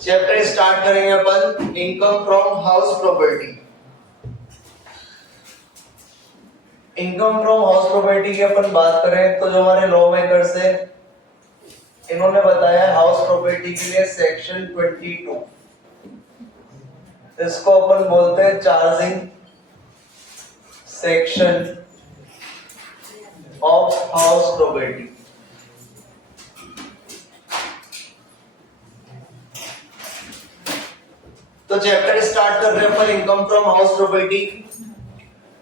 Chapter start करेंगे अपन income from house property. Income from house property की अपन बात करें तो जो हमारे लॉ मेकर्स है इन्होंने बताया हाउस प्रॉपर्टी के लिए सेक्शन 22, इसको अपन बोलते हैं charging section of house property. तो चैप्टर स्टार्ट कर रहे हैं अपन income from house property.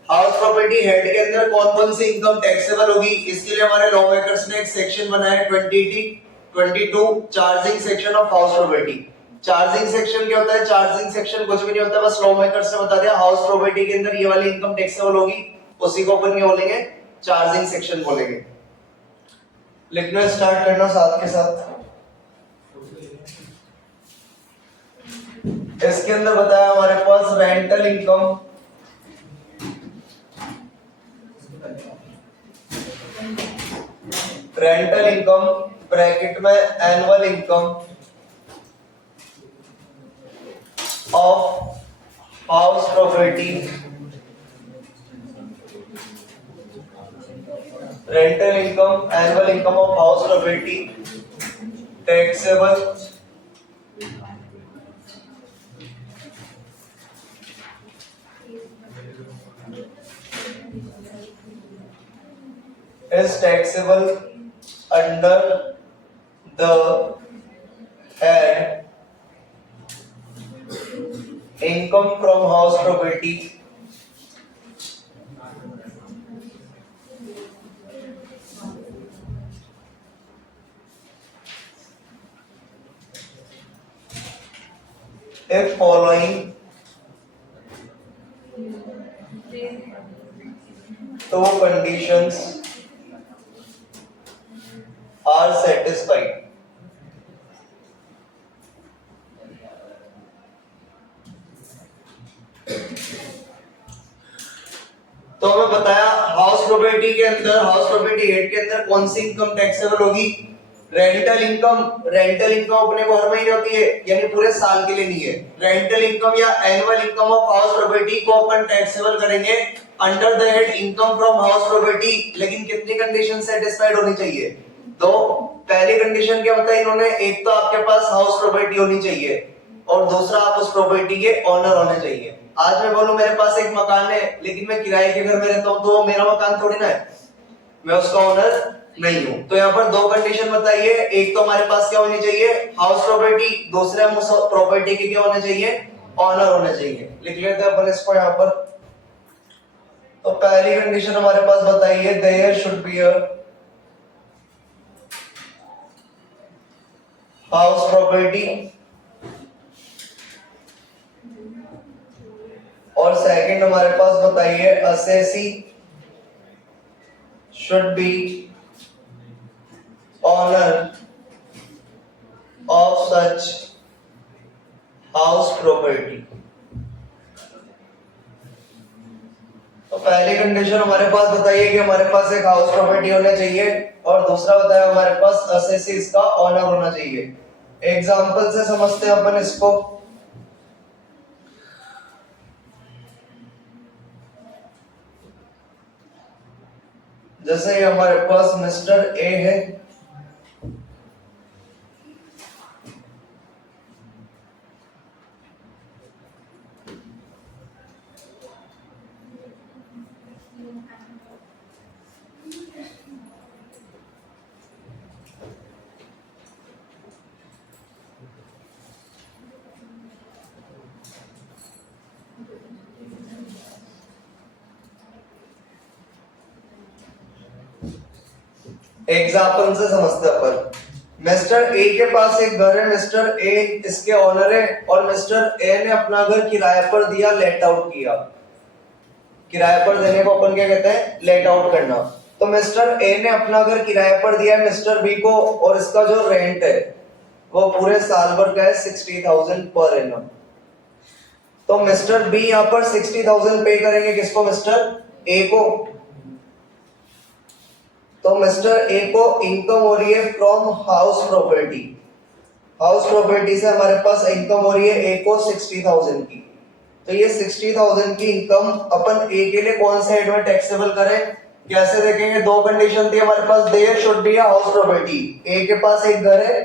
House property head के अंदर कौन कौन सी इनकम टैक्सेबल होगी, इसके लिए हमारे लॉ मेकर्स ने एक सेक्शन बनाया 22 charging section of house property. Charging section क्या होता है? चार्जिंग सेक्शन कुछ भी नहीं होता, बस लॉ मेकर्स ने बता दिया हाउस प्रॉपर्टी के अंदर ये वाली इनकम टैक्सेबल होगी, उसी को अपन क्या बोलेंगे? चार्जिंग सेक्शन बोलेंगे। लिखना स्टार्ट करना साथ के साथ। इसके अंदर बताया हमारे पास रेंटल इनकम, ब्रैकेट में annual income of house property, rental income annual income of house property taxable is taxable under the head income from house property if following two conditions are satisfied। तो हमें बताया house property के अंदर, house property head के अंदर कौन सी income taxable होगी? Rental income. Rental income अपने को हर महीने होती है, यानी पूरे साल के लिए नहीं है। रेंटल इनकम या annual income of house property को अपन टैक्सेबल करेंगे under the head income from house property, लेकिन कितनी कंडीशन सेटिस्फाइड होनी चाहिए? तो पहली कंडीशन क्या होता है इन्होंने, एक तो आपके पास हाउस प्रॉपर्टी होनी चाहिए और दूसरा आप उस प्रॉपर्टी के ओनर होने चाहिए। आज मैं बोलूं मेरे पास एक मकान है लेकिन मैं किराए के घर में रहता हूं, तो मेरा मकान थोड़ी ना है, मैं उसका ओनर नहीं हूं। तो यहाँ पर दो कंडीशन बताइए, एक तो हमारे पास क्या होनी चाहिए? हाउस प्रॉपर्टी, दूसरे प्रॉपर्टी के क्या होने चाहिए? ओनर होने चाहिए। लिख लेते हैं अपन इसको यहाँ पर। तो पहली कंडीशन हमारे पास बताइए, there should be a house property, और सेकंड हमारे पास बताइए assessee should be owner of such house property. तो पहली कंडीशन हमारे पास बताइए कि हमारे पास एक हाउस प्रॉपर्टी होना चाहिए, और दूसरा बताया हमारे पास असेसी इसका ओनर होना चाहिए। एग्जांपल से समझते हैं अपन इसको। जैसे हमारे पास मिस्टर ए है, एग्जाम्पल से समझते अपन। मिस्टर ए के पास एक घर है, मिस्टर ए इसके ओनर है, और मिस्टर ए ने अपना घर किराए पर दिया, लेट आउट किया। किराए पर देने को अपन क्या कहते हैं, लेट आउट करना। तो मिस्टर ए ने अपना घर किराए पर दिया है मिस्टर बी को, और इसका जो रेंट है वो पूरे साल भर का है 60,000 पर एनम। तो मिस्टर बी यहां पर 60,000 पे करेंगे किसको, मिस्टर ए को। तो मिस्टर ए को इनकम हो रही है from house property, house property से हमारे पास इनकम हो रही है ए को 60,000 की। तो ये 60,000 की इनकम अपन ए के लिए कौन से हेड में टैक्सेबल करें, कैसे देखेंगे। दो कंडीशन थी हमारे पास, there should be house property, A के पास एक घर है,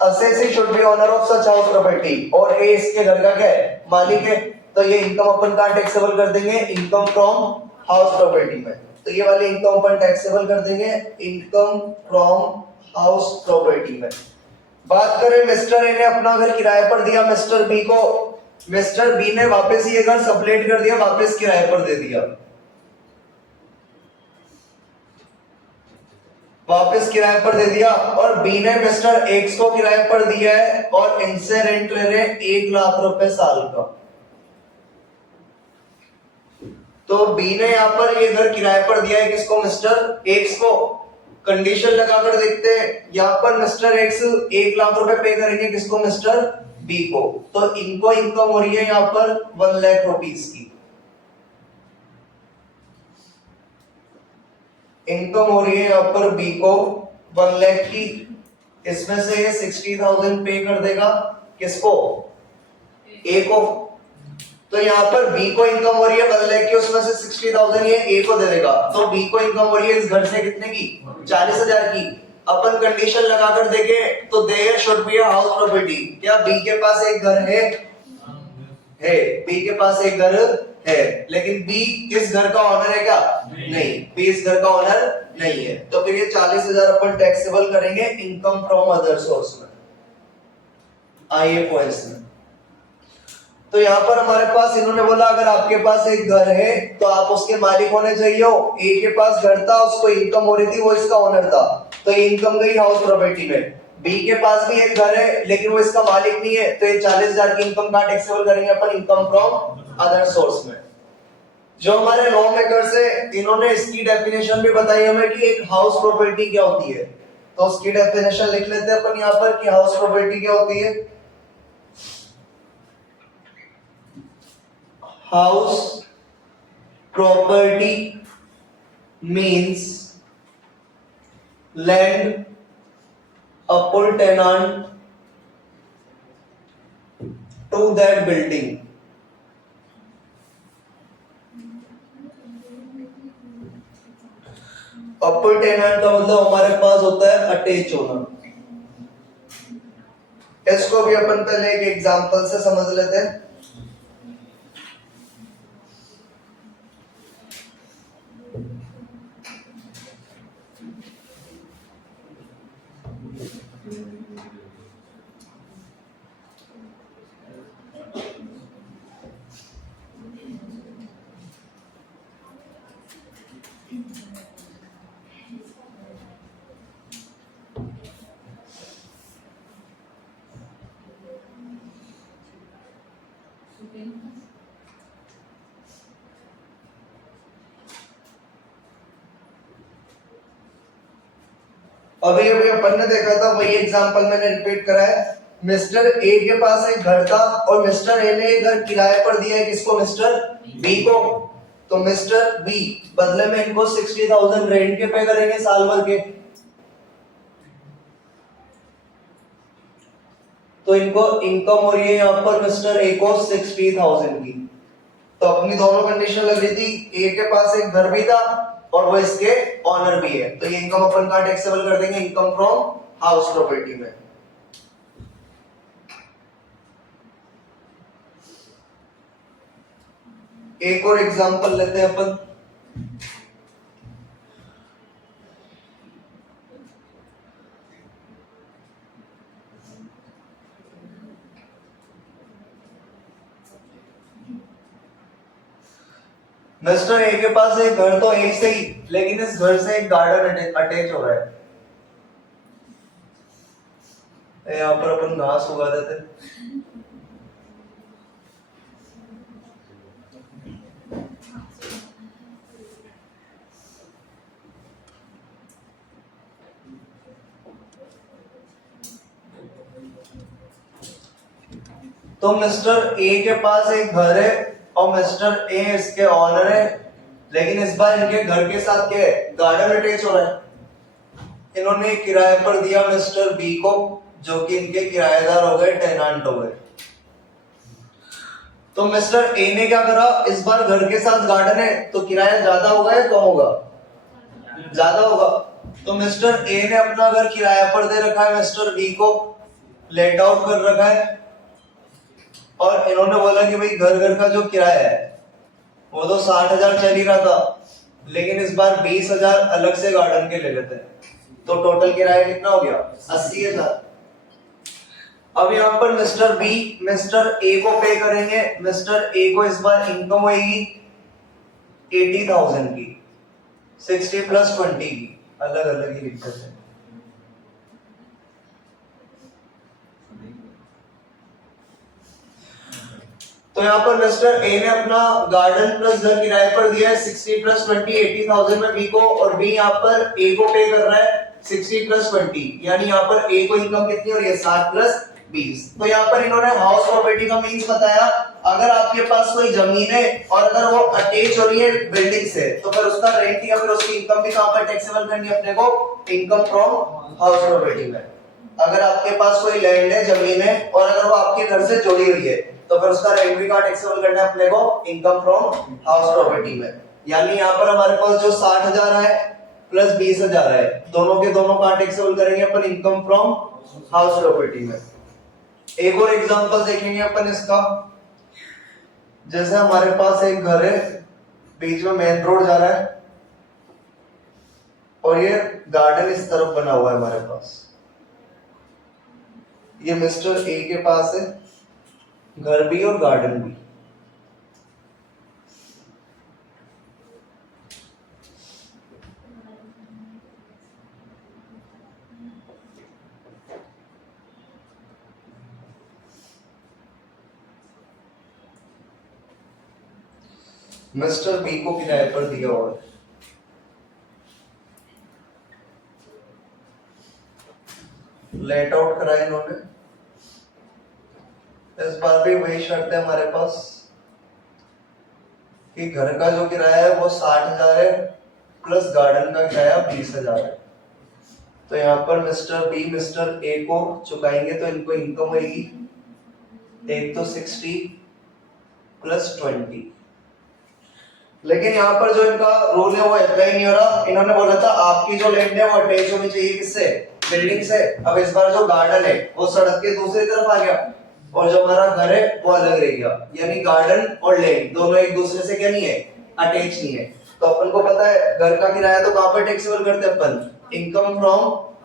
assessee should be owner of such house property, और ए इसके घर का क्या है, मालिक है। तो ये इनकम अपन कहां टैक्सेबल कर देंगे, इनकम फ्रॉम हाउस प्रॉपर्टी में। तो ये वाली इनकम अपन टैक्सेबल कर देंगे इनकम फ्रॉम हाउस प्रॉपर्टी में। बात करें मिस्टर ए ने अपना घर किराए पर दिया मिस्टर बी को, मिस्टर बी ने वापस ये घर सबलेट कर दिया, वापस किराए पर दे दिया, वापस किराए पर दे दिया। और बी ने मिस्टर एक्स को किराए पर दिया है और इनसे रेंट ले रहे हैं 1,00,000 रुपए साल का। तो बी ने यहां पर ये घर किराए पर दिया है किसको, मिस्टर एक्स को। कंडीशन लगाकर देखते हैं, यहां पर मिस्टर एक्स 1,00,000 रुपए पे करेंगे किसको, मिस्टर बी को। तो इनको इनकम हो रही है यहां पर 1,00,000 रुपीस की इनकम हो रही है यहां पर बी को 1,00,000 की। इसमें से ये 60,000 पे कर देगा किसको, ए को। तो यहाँ पर बी को इनकम हो रही है 1,00,000 की, उसमें से 60,000 ये ए को दे देगा। तो बी को इनकम हो रही है इस घर से कितने की, 40,000 की। अपन कंडीशन लगाकर देखें तो there should be a house property. क्या बी के पास एक घर है, बी के पास एक घर है, लेकिन बी इस घर का ऑनर है क्या, नहीं, बी इस घर का ऑनर नहीं है। तो फिर ये 40,000 अपन टैक्सेबल करेंगे इनकम फ्रॉम अदर सोर्स में, आइए पॉइंट्स में। तो यहाँ पर हमारे पास इन्होंने बोला अगर आपके पास एक घर है तो आप उसके मालिक होने चाहिए हो। ए के पास घर था, उसको इनकम हो रही थी, वो इसका ओनर था, तो ये इनकम गई हाउस प्रॉपर्टी में। बी के पास भी एक घर है लेकिन वो इसका मालिक नहीं है, तो ये 40,000 की इनकम कहां टैक्सेबल करेंगे अपन, इनकम फ्रॉम अदर सोर्स में। जो हमारे लॉ मेकर्स है इन्होंने इसकी डेफिनेशन भी बताई हमें कि एक हाउस प्रॉपर्टी क्या होती है। तो उसकी डेफिनेशन लिख लेते हैं अपन यहाँ पर कि हाउस प्रॉपर्टी क्या होती है। House property means land appertaining to that building. Appertaining का मतलब हमारे पास होता है अटैच होना। इसको भी अपन पहले एक एग्जांपल से समझ लेते हैं। अभी अभी अपन ने देखा था वही एग्जांपल मैंने रिपीट करा है। मिस्टर ए के पास एक घर था और मिस्टर ए ने घर किराए पर दिया है किसको, मिस्टर बी को। तो मिस्टर बी बदले में इनको 60,000 रेंट के पे करेंगे साल भर के। तो इनको इनकम हो रही है यहाँ पर मिस्टर ए को 60,000 की। तो अपनी दोनों कंडीशन लग रही थी, ए के पास एक घर भी था और वो इसके ऑनर भी है, तो ये इनकम अपन का टैक्सेबल कर देंगे इनकम फ्रॉम हाउस प्रॉपर्टी में। एक और एग्जांपल लेते हैं अपन। मिस्टर ए के पास एक घर तो एक से ही, लेकिन इस घर से एक गार्डन अटैच हो रहा है। यहाँ पर अपन घास उगा देते हैं। तो मिस्टर ए के पास एक घर है और मिस्टर ए इसके ऑनर है, लेकिन इस बार इनके घर के साथ क्या है, गार्डन अटैच हो रहा है। इन्होंने किराए पर दिया मिस्टर बी को, जो कि इनके किराएदार हो गए, टेनांट हो गए। तो मिस्टर ए ने क्या करा, इस बार घर के साथ गार्डन है तो किराया ज्यादा होगा या कम होगा, ज्यादा होगा। तो मिस्टर ए ने अपना घर किराया पर दे रखा है मिस्टर बी को, लेट आउट कर रखा है, और इन्होंने बोला कि भाई घर घर का जो किराया है वो तो 60,000 चल ही रहा था, लेकिन इस बार 20,000 अलग से गार्डन के ले लेते हैं, तो टोटल किराया कितना हो गया, 80,000। अब यहाँ पर मिस्टर बी मिस्टर ए को पे करेंगे। मिस्टर ए को इस बार इनकम होगी 80,000 की, 60 प्लस 20 की, अलग अलग ही लिखते हैं। तो यहाँ पर मिस्टर ए ने अपना गार्डन प्लस घर किराए पर दिया है 60 प्लस 20, 80,000 में बी को, और बी यहाँ पर ए को पे कर रहा है 60 प्लस 20, यानी यहाँ पर ए को इनकम कितनी हो रही है, 60 प्लस 20। तो यहाँ पर इन्होंने हाउस प्रॉपर्टी का मीन्स बताया। अगर आपके पास कोई जमीन है और अगर वो अटैच हो रही है बिल्डिंग से, तो फिर उसका रेंट या फिर उसकी इनकम भी कहां पर टैक्सेबल करनी है अपने को, इनकम फ्रॉम हाउस प्रॉपर्टी में। अगर आपके पास कोई लैंड है, जमीन है, और अगर वो आपके घर से जुड़ी हुई है, तो फिर उसका रेंट भी कहां टैक्सेबल करना है अपने को, इनकम फ्रॉम हाउस प्रॉपर्टी में। यानी यहाँ पर हमारे पास जो 60,000 है प्लस 20,000 है, दोनों के दोनों कहां टैक्सेबल करेंगे अपन, इनकम फ्रॉम हाउस प्रॉपर्टी में। एक और एग्जांपल देखेंगे अपन इसका। जैसे हमारे पास एक घर है, बीच में मेन रोड जा रहा है और ये गार्डन इस तरफ बना हुआ है हमारे पास। ये मिस्टर ए के पास है घर भी और गार्डन भी। मिस्टर बी को किराए पर दिया हुआ है, लेट आउट कराया इन्होंने। इस बार भी वही शर्त है हमारे पास कि घर का जो किराया है वो 60,000 है प्लस गार्डन का किराया 20,000 है। तो यहाँ पर मिस्टर बी मिस्टर ए को चुकाएंगे तो इनको इनकम होगी एक तो 60 प्लस 20। लेकिन यहाँ पर जो इनका रूल है वो अप्लाई नहीं हो रहा। इन्होंने बोला था आपकी जो लैंड है वो अटैच होनी चाहिए किससे, बिल्डिंग से। अब इस बार जो गार्डन है वो सड़क के दूसरी तरफ आ गया और जो हमारा घर है वो अलग रह गया, यानी गार्डन और लैंड दोनों एक दूसरे से क्या नहीं है, अटैच नहीं है। तो अपन को पता है घर का किराया तो कहां पर टैक्सेबल करते हैं अपन, इनकम फ्रॉम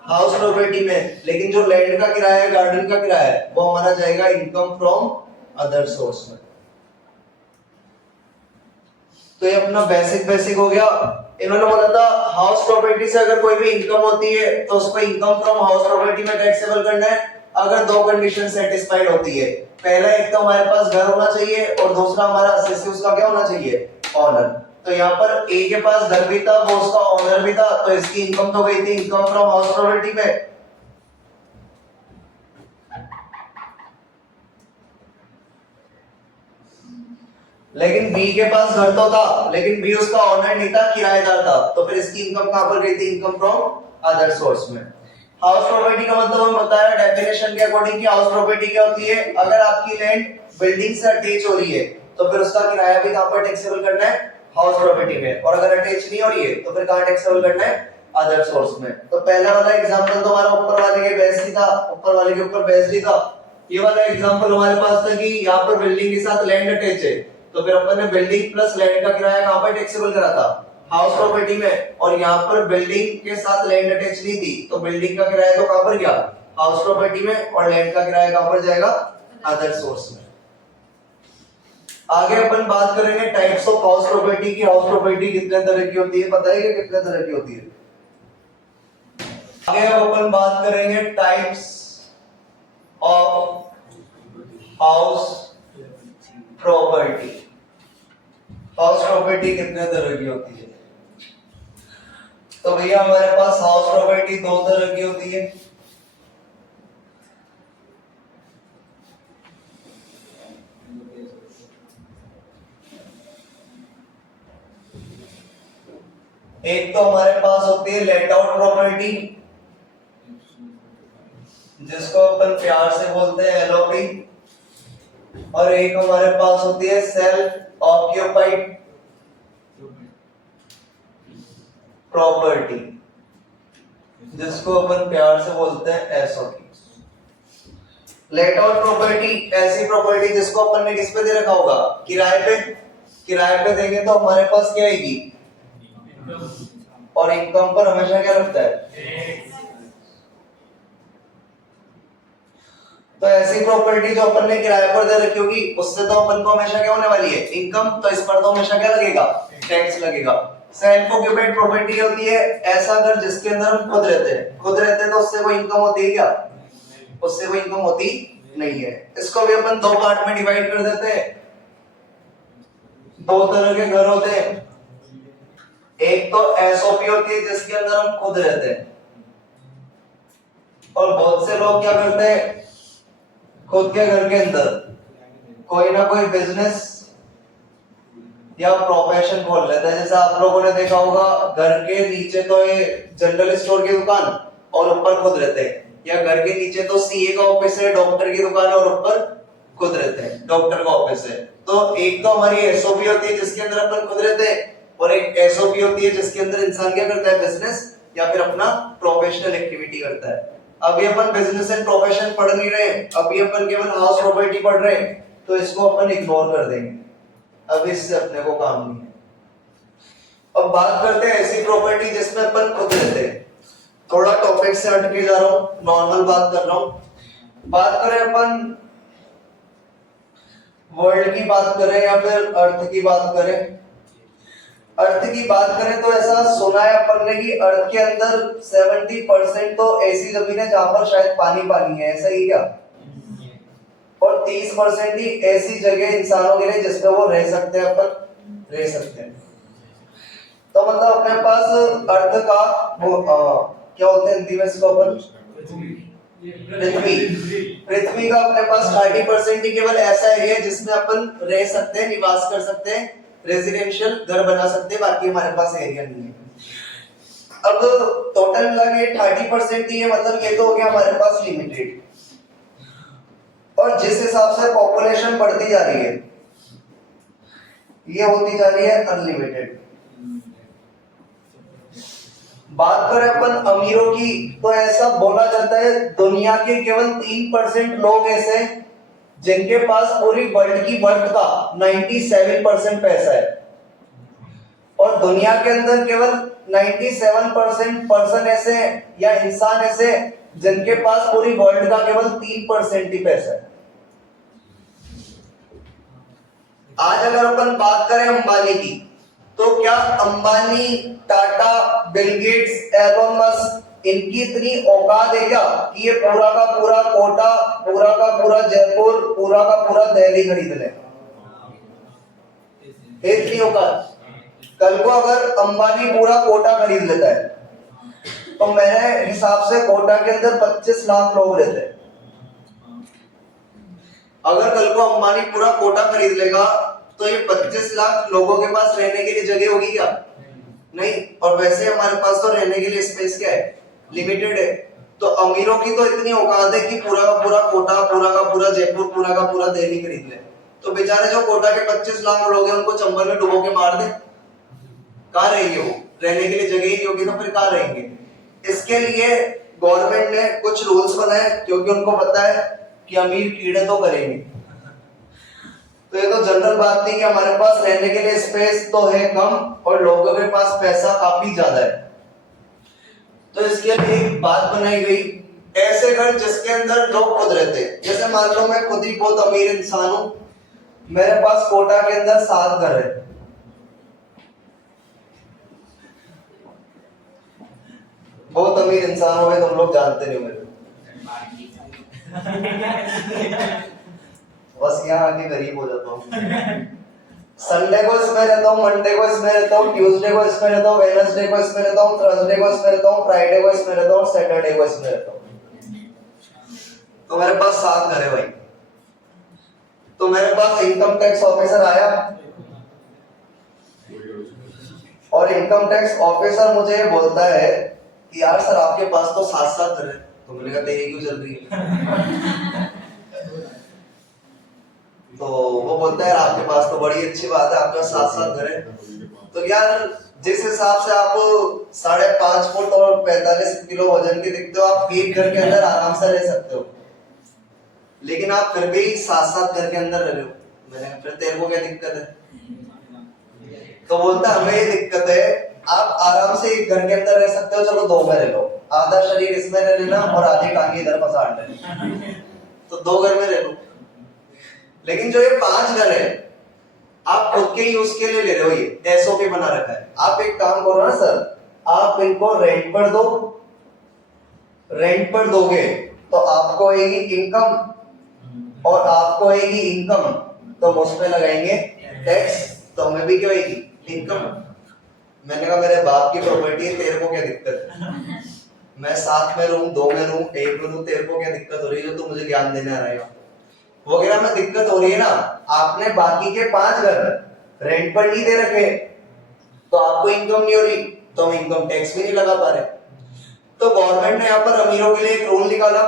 हाउस प्रॉपर्टी में। लेकिन जो लैंड का किराया है, गार्डन का किराया है, वो हमारा जाएगा इनकम फ्रॉम अदर सोर्स में। तो ये अपना बेसिक हो गया। इन्होंने बोला था हाउस प्रॉपर्टी से अगर कोई भी इनकम होती है तो उसको इनकम फ्रॉम हाउस प्रॉपर्टी में टैक्सेबल करना है अगर दो कंडीशन सेटिस्फाइड होती है। पहला, एक तो हमारे पास घर होना चाहिए और दूसरा हमारा असेसी उसका क्या होना चाहिए, ऑनर। तो यहाँ पर ए के पास घर भी था, वो उसका ऑनर भी था, तो इसकी इनकम तो गई थी इनकम फ्रॉम हाउस प्रॉपर्टी में। लेकिन बी के पास घर तो था, लेकिन बी उसका ऑनर नहीं था, किराएदार था, तो फिर इसकी इनकम कहां पर गई थी, इनकम फ्रॉम अदर सोर्स में। हाउस प्रॉपर्टी का मतलब हम बताया डेफिनेशन के अकॉर्डिंग कि हाउस प्रॉपर्टी क्या होती है, अगर आपकी लैंड बिल्डिंग से अटैच हो रही है तो फिर उसका किराया भी कहां पर टैक्सेबल करना है, हाउस प्रॉपर्टी में। और अगर अटैच नहीं हो रही है तो फिर कहां टैक्सेबल करना है, अदर सोर्स में। तो पहला वाला एग्जांपल तो हमारा ऊपर वाले के बेस्ड ही था, ऊपर वाले के ऊपर बेस्ड ही था। ये वाला एग्जांपल हमारे पास था कि यहाँ पर बिल्डिंग के साथ लैंड अटैच है, तो फिर अपन ने बिल्डिंग प्लस लैंड का किराया कहां पर टैक्सेबल करा था, हाउस प्रॉपर्टी में। और यहाँ पर बिल्डिंग के साथ लैंड अटैच नहीं थी, तो बिल्डिंग का किराया तो कहां पर गया, हाउस प्रॉपर्टी में, और लैंड का किराया कहां पर जाएगा, अदर सोर्स में। आगे अपन बात करेंगे टाइप्स ऑफ हाउस प्रॉपर्टी की। हाउस प्रॉपर्टी कितने तरह की होती है, पता है कि कितने तरह की होती है। आगे अपन बात करेंगे types of house property. House property कितने तरह की होती है, तो भैया हमारे पास हाउस प्रॉपर्टी दो तरह की होती है। एक तो हमारे पास होती है लेट आउट प्रॉपर्टी, जिसको अपन प्यार से बोलते हैं एलओपी, और एक हमारे पास होती है सेल्फ ऑक्यूपाइड प्रॉपर्टी, जिसको अपन प्यार से बोलते हैं एसओपी। लेट आउट प्रॉपर्टी ऐसी प्रॉपर्टी जिसको अपन ने किस पे दे रखा होगा, किराए पे। किराए पे देंगे तो हमारे पास क्या आएगी, और इनकम पर हमेशा क्या लगता है। तो ऐसी प्रॉपर्टी जो अपन ने किराए पर दे रखी होगी उससे तो अपन को हमेशा क्या होने वाली है, इनकम। तो इस पर तो हमेशा क्या लगेगा, टैक्स लगेगा। सेल्फ ऑक्यूपाइड प्रॉपर्टी होती है ऐसा घर जिसके अंदर हम खुद रहते हैं। खुद रहते हैं तो उससे कोई इनकम होती है क्या, उससे कोई इनकम होती नहीं है। इसको भी अपन दो पार्ट में डिवाइड कर देते हैं। दो तरह के घर होते हैं, एक तो एसओपी होती है जिसके अंदर हम खुद रहते हैं, और बहुत से लोग क्या करते हैं, खुद के घर के अंदर कोई ना कोई बिजनेस या प्रोफेशन खोल लेता है। जैसे आप लोगों ने देखा होगा, घर के नीचे तो ये जनरल स्टोर की दुकान और ऊपर खुद रहते हैं, या घर के नीचे तो सीए का ऑफिस है, डॉक्टर की दुकान और ऊपर खुद रहते हैं, डॉक्टर का ऑफिस है। तो एक तो हमारी एसओपी होती है जिसके अंदर अपन खुद रहते हैं, और एक एसओपी होती है जिसके अंदर इंसान क्या करता है, बिजनेस या फिर अपना प्रोफेशनल एक्टिविटी करता है। अभी अपन बिजनेस एंड प्रोफेशन पढ़ नहीं रहे, अभी अपन केवल हाउस प्रॉपर्टी पढ़ रहे हैं, तो इसको अपन इग्नोर कर देंगे, अब इससे अपने को काम नहीं है। अब बात करते हैं ऐसी प्रॉपर्टी जिसमें अपन खुद रहते हैं। थोड़ा टॉपिक से हटके जा रहा हूं, नॉर्मल बात कर रहा हूं। बात करें अपन वर्ल्ड की बात करें या फिर अर्थ की बात करें। अर्थ की बात करें तो ऐसा सुना है अपन ने कि अर्थ के अंदर 70% तो ऐसी जमीन है जहां पर शायद पानी पानी है, ऐसा ही क्या, और 30% ही ऐसी जगह इंसानों के लिए जिसमें वो रह सकते हैं, अपन रह सकते हैं। तो मतलब अपने पास अर्थ का वो क्या होते हैं हिंदी में इसको अपन, पृथ्वी का अपने पास 30% ही केवल ऐसा एरिया है जिसमें अपन रह सकते हैं, निवास कर सकते हैं, रेजिडेंशियल घर बना सकते हैं, बाकी हमारे पास एरिया नहीं है। अब टोटल मिला के 30% ही है, मतलब ये तो हो गया हमारे पास लिमिटेड। और जिस हिसाब से पॉपुलेशन बढ़ती जा रही है, ये होती जा रही है अनलिमिटेड। बात करें अपन अमीरों की, तो ऐसा बोला जाता है दुनिया के केवल 3% लोग ऐसे जिनके पास पूरी वर्ल्ड की वर्थ का 97% पैसा है, और दुनिया के अंदर केवल 97% पर्सन ऐसे या इंसान ऐसे जिनके पास पूरी वर्ल्ड का केवल 3% ही पैसा है। आज अगर अपन बात करें अंबानी की, तो क्या Ambani, Tata, Bill Gates, Elon Musk, इनकी इतनी औकात है क्या कि ये पूरा का पूरा कोटा, पूरा का पूरा जयपुर, पूरा का पूरा दिल्ली खरीद ले? इतनी औकात? कल को अगर अंबानी पूरा कोटा खरीद लेता है, तो मेरे हिसाब से कोटा के अंदर 25 लाख लोग रहते हैं। अगर कल को अंबानी पूरा कोटा खरीद लेगा, तो ये 25 लाख लोगों के पास रहने के लिए जगह होगी क्या? नहीं। और वैसे हमारे पास तो रहने के लिए स्पेस क्या है, लिमिटेड है। तो अमीरों की तो इतनी औकात है कि पूरा का पूरा कोटा, पूरा का पूरा जयपुर, पूरा का पूरा दिल्ली खरीद ले। तो बेचारे जो कोटा के 25 लाख लोग हैं, उनको चंबल में डुबो के मार दे, कहाँ रहेंगे वो? रहने के लिए जगह ही नहीं होगी, तो फिर कहाँ रहेंगे? इसके लिए गवर्नमेंट ने कुछ रूल्स बनाए, क्योंकि उनको पता है कि अमीर कीड़े तो करेंगे। तो ये तो जनरल बात थी कि हमारे पास रहने के लिए स्पेस तो है कम और लोगों के पास पैसा काफी ज्यादा है। तो इसके लिए एक बात बनाई गई, ऐसे घर जिसके अंदर लोग खुद रहते हैं। जैसे मान लो मैं खुद ही बहुत अमीर इंसान हूं, मेरे पास कोटा के अंदर 7 घर है। बहुत अमीर इंसान हो गए, तुम लोग जानते नहीं मेरे। बस यहाँ आके गरीब हो जाता हूँ। संडे को इसमें रहता हूँ, मंडे को इसमें रहता हूँ, ट्यूसडे को इसमें रहता हूँ, वेडनेसडे को इसमें रहता हूँ, थर्सडे को इसमें रहता हूँ, फ्राइडे को इसमें रहता हूँ, सैटरडे को इसमें रहता हूँ। तो मेरे पास 7 घर है भाई। तो मेरे पास इनकम टैक्स ऑफिसर आया और इनकम टैक्स ऑफिसर मुझे बोलता है कि यार सर आपके पास तो 7-7 घर है, तो मैंने कहा तेरी क्यों चल रही है? तो वो बोलता है आपके पास तो बड़ी अच्छी बात है, आपके पास 7-7 घर है। तो यार जिस हिसाब से आप 5.5 फुट और 45 किलो वजन के दिखते हो, आप एक घर के अंदर आराम से रह सकते हो, लेकिन आप फिर भी 7-7 घर के अंदर रह रहे हो। मैंने कहा फिर तेरे को क्या दिक्कत है? तो बोलता हमें ये दिक्कत है, आप आराम से एक घर के अंदर रह सकते हो, चलो 2 में रह लो, आधा शरीर इसमें रह लेना और आधी टांगे इधर पसार लेना, तो 2 घर में रह लो। लेकिन जो ये 5 घर है आप खुद के यूज के लिए ले रहे हो, ये एसओपी बना रखा है। आप एक काम करो ना सर, आप इनको रेंट पर दो, रेंट पर दोगे तो आपको आएगी इनकम और आपको आएगी इनकम, तो उस पे लगाएंगे टैक्स, तो हमें भी क्या आएगी? इनकम। मैंने कहा मेरे बाप की प्रॉपर्टी है, तेरे को क्या दिक्कत है? मैं 7 में रहूं, 2 में रहूं, 1 में रहूं, तेरे को क्या दिक्कत हो रही है जो तू मुझे ज्ञान देने आ रहा है? वगैरह में दिक्कत हो रही है ना। आपने बाकी के 5 घर रेंट पर नहीं दे रखे, तो आपको इनकम नहीं हो रही, तो हम इनकम टैक्स भी नहीं लगा पा रहे। तो गवर्नमेंट ने यहाँ पर अमीरों के लिए एक रूल निकाला,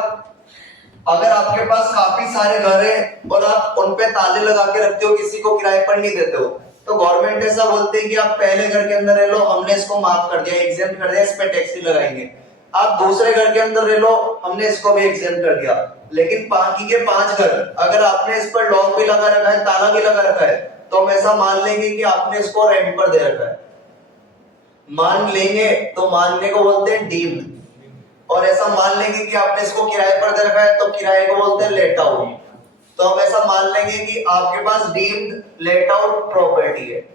अगर आपके पास काफी सारे घर हैं और आप उन पे ताले लगा के रखते हो, किसी को किराए पर नहीं देते हो, तो गवर्नमेंट ऐसा बोलते है कि आप पहले घर के अंदर रह लो, हमने इसको माफ कर दिया, एग्जेम्प्ट कर दिया, इस पे टैक्स नहीं लगाएंगे। आप दूसरे घर के अंदर रह लो, हमने इसको भी एग्जेम्प्ट कर दिया। लेकिन बाकी के 5 घर अगर आपने इस पर लॉक भी लगा रखा है, ताला भी लगा रखा है, तो हम ऐसा मान लेंगे कि आपने इसको रेंट पर दे रखा है। मान लेंगे तो मानने को बोलते हैं डीम्ड, और ऐसा मान लेंगे कि आपने इसको किराए पर दे रखा है, तो किराए को बोलते हैं लेट आउट। तो हम ऐसा मान लेंगे कि आपके पास डीम्ड लेट आउट प्रॉपर्टी है,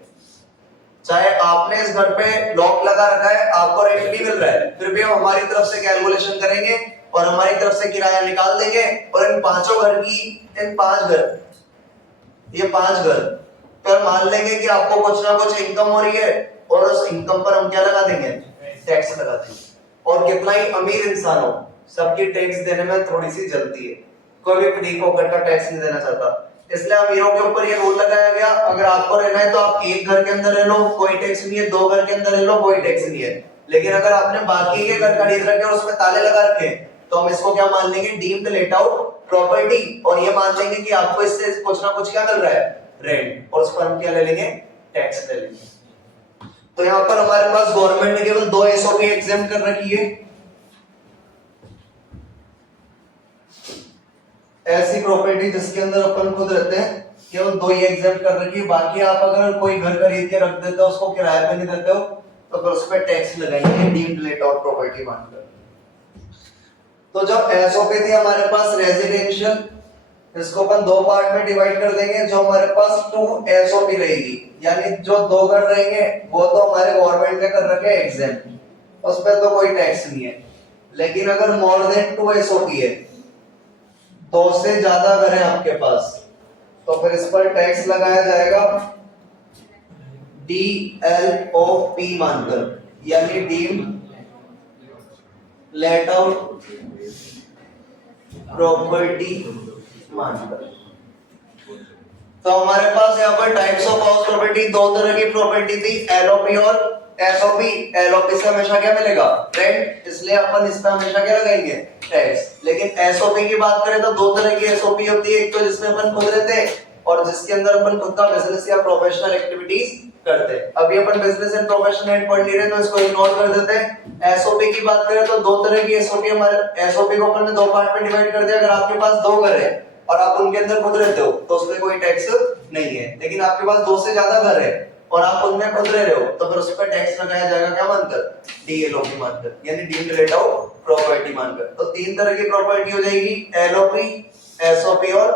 चाहे आपने इस घर पे लॉक लगा रखा है, आपको रेंट नहीं मिल रहा है, फिर भी हम हमारी तरफ से कैलकुलेशन करेंगे और हमारी तरफ से किराया निकाल देंगे, और इन 5 घर की, इन 5 घर, ये 5 घर पर मान लेंगे कि आपको कुछ ना कुछ इनकम हो रही है, और उस इनकम पर हम क्या लगा देंगे? टैक्स लगा देंगे। और कितना ही अमीर इंसान हो, सबकी टैक्स देने में थोड़ी सी जल्दी है, कोई भी फ्री होकर का टैक्स नहीं देना चाहता, इसलिए अमीरों के ऊपर ये रूल लगाया गया, अगर आपको रहना है तो आप एक घर के अंदर रह लो, कोई टैक्स नहीं है, 2 घर के अंदर रह लो, कोई टैक्स नहीं है। लेकिन अगर आपने बाकी के घर खरीद रखे और उसमें ताले लगा रखे, तो हम इसको क्या मान लेंगे? डीम्ड लेट आउट प्रॉपर्टी, और ये मान लेंगे कि आपको इससे कुछ ना कुछ क्या मिल रहा है? रेंट, और उस पर हम क्या ले लेंगे? टैक्स ले लेंगे। तो यहाँ पर हमारे पास गवर्नमेंट ने केवल 2 एसओपी एग्जेम्प्ट कर रखी है। ऐसी प्रॉपर्टी जिसके अंदर अपन खुद रहते हैं, केवल 2 ही एग्जेम्प्ट कर रखी है, बाकी आप अगर कोई घर खरीद के रख देते हो, उसको किराए पे नहीं देते हो, तो फिर उस पर टैक्स लगाएंगे डीम्ड लेट आउट प्रॉपर्टी मानकर। तो जो एसओपी थी हमारे पास रेजिडेंशियल, इसको अपन 2 पार्ट में डिवाइड कर देंगे। जो हमारे पास 2 एसओपी रहेगी, यानी जो 2 घर रहेंगे वो तो हमारे गवर्नमेंट ने कर रखे एग्जेम्प्ट, उस पर तो कोई टैक्स नहीं है। लेकिन अगर मोर देन 2 एसओपी है, 2 से ज्यादा घर है आपके पास, तो फिर इस पर टैक्स लगाया जाएगा डीएलओपी मानकर, यानी डीम्ड लेट आउट प्रॉपर्टी मानकर। तो हमारे पास यहाँ पर टाइप्स ऑफ हाउस प्रॉपर्टी, 2 तरह की प्रॉपर्टी थी, एलओपी और एसओपी। एलओपी से हमेशा क्या मिलेगा? रेंट, इसलिए अपन इस पे हमेशा क्या लगाएंगे? टैक्स। लेकिन एसओपी की बात करें तो 2 तरह की एसओपी होती है, एक तो जिसमें अपन खुद रहते हैं और जिसके अंदर अपन खुद का बिजनेस या प्रोफेशनल एक्टिविटीज करते हैं। अभी अपन बिजनेस एंड प्रोफेशनल एंड पढ़ नहीं रहे, तो इसको इग्नोर कर देते हैं। एसओपी की बात करें तो 2 तरह की एसओपी, हमारे एसओपी को अपन ने 2 पार्ट में डिवाइड कर दिया। अगर आपके पास 2 घर है और आप उनके अंदर खुद रहते हो, तो उसमें कोई टैक्स नहीं है। लेकिन आपके पास 2 से ज्यादा घर है और आप उनमें खुद रह रहे हो, तो फिर उस पर टैक्स लगाया जाएगा क्या मानकर? डीएलओपी मानकर, यानी डीम्ड लेट आउट प्रॉपर्टी मानकर। तो 3 तरह की प्रॉपर्टी हो जाएगी, एलओपी, एसओपी और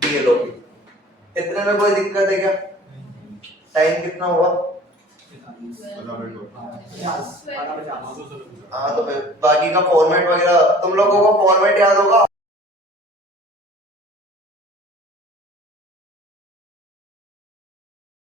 डीएलओपी। इतने में कोई दिक्कत है क्या? टाइम कितना हुआ? हाँ, तो फिर बाकी का फॉर्मेट वगैरह तुम लोगों को फॉर्मेट याद होगा।